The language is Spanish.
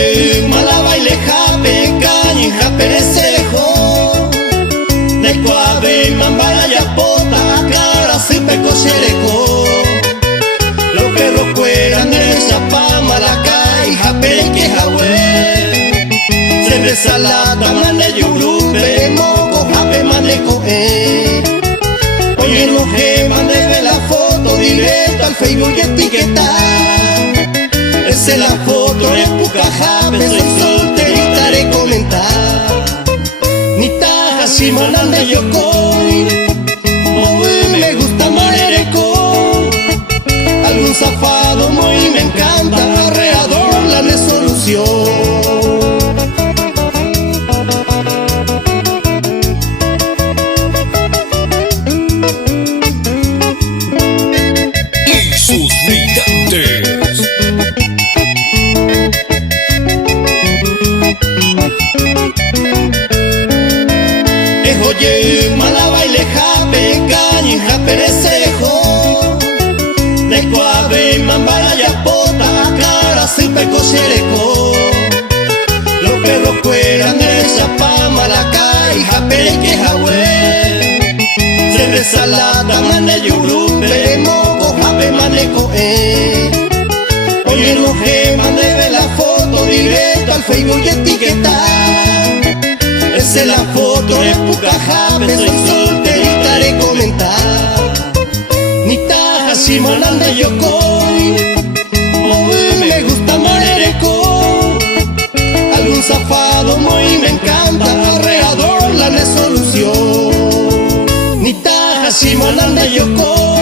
Oye, mala baile jape, cañi jape sejo. De cuave, mambara ya pota, cara sipe cochereco. Los perros fueran de chapa, malacay, jape que jahue. Se resalata, mande yurupe, moco, jape, mande coe. Oye, no que mande ve la foto directo al Facebook y etiquetar. Esa es la foto de Pucajape, soy solterita de comentar. Ni taja si manande yo coy, muy me gusta marereco. Algún zafado muy me encanta, alrededor la resolución. Sus gigantes. Oye, mala baile jape, cañi jape sejo. De cuave, mambara ya pota, cara sipe cochereco. Los perros fueran de chapa, malacay, jape que jahue. Se resalata, mande yurupe, moco, jape, mande coe. Oye, no que mande ve la foto directo al Facebook y etiquetar. Esa es la foto de Pucajape, soy solterita de comentar. Ni taja si manande yo coy, muy me gusta marereco. Algún zafado muy me encanta, alrededor la resolución. Ni taja si manande yo coy.